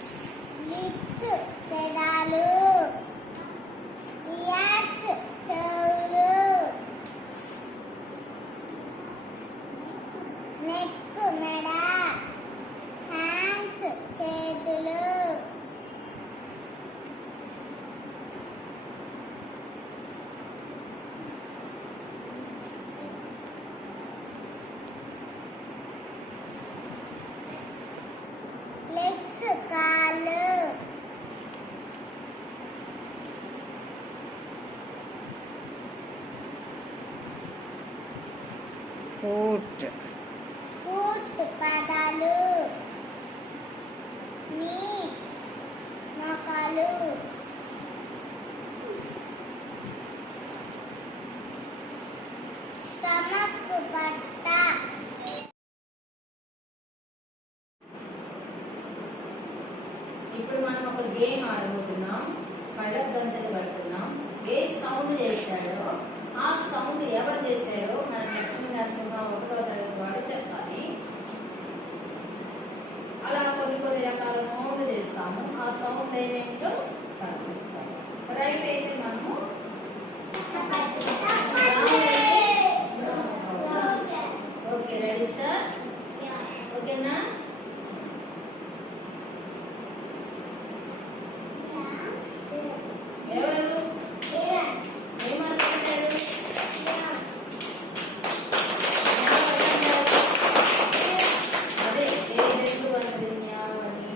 Lips. Lips పెదాలు. ఇయర్స్ చెవులు. నెక్ మెడ. హ్యాండ్స్ చేతులు. లెగ్స్ కాళ్ళు. ఫుట్. ఫుట్ పాదాలు. నీ మోకాలు. స్టమక్ పట్ట. ఇప్పుడు మనం ఒక గేమ్ ఆడుకుంటున్నాం. కళ్ళకు గంటలు కడుతున్నాం. ఏ సౌండ్ చేశాడో ఆ సౌండ్ ఎవరు చేశారో మన లక్ష్మీ నరసింహ 1వ తరగతి వాడు చెప్పాలి. అలా కొన్ని రకాల సౌండ్ చేస్తాము. ఆ సౌండ్ ఏమేంటో చెప్తాము. రైట్ అయితే మనము ఓకే రెడీ స్టార్ట్. ఓకేనా? ఎవరు ఏమనుకుంటారు? అదే ఏ జంతువు అన్నది న్యాయం అని.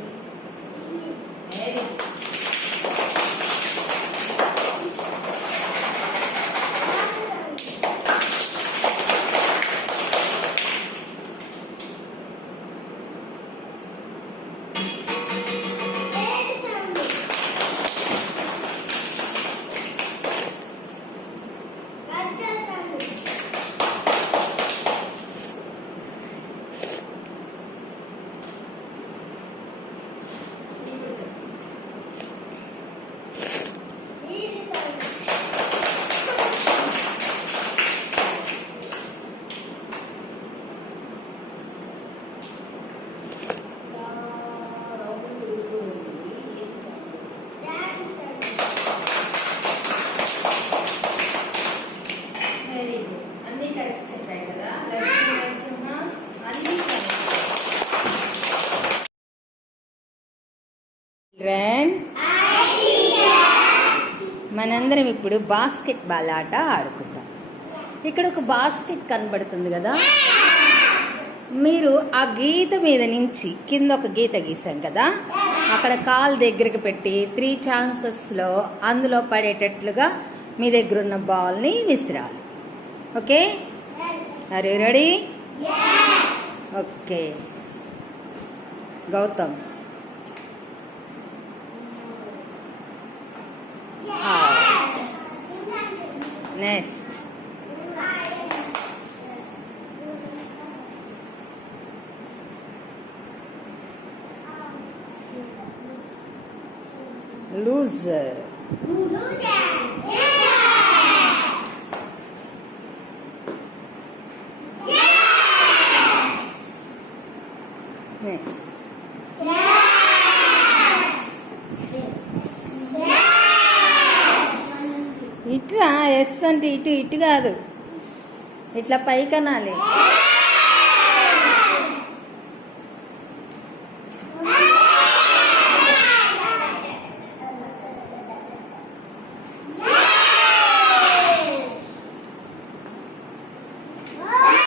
Very good. అన్ని కరెక్ట్ చెప్పాయి కదా లక్ష్మీ నరసింహ. అన్ని మనందరం ఇప్పుడు బాస్కెట్ బాల్ ఆట ఆడుకుందాం. ఇక్కడ ఒక బాస్కెట్ కనబడుతుంది కదా. మీరు ఆ గీత మీద నుంచి కింద ఒక గీత గీసాం కదా, అక్కడ కాలు దగ్గరికి పెట్టి 3 ఛాన్సెస్లో అందులో పడేటట్లుగా మీ దగ్గర ఉన్న బాల్ని విసిరాలి. Okay? Are you ready? Okay. Gautam. Next. Loser. Next. ఇట్లా ఎస్ అంటే ఇటు ఇటు కాదు, ఇట్లా పైకి అనాలి.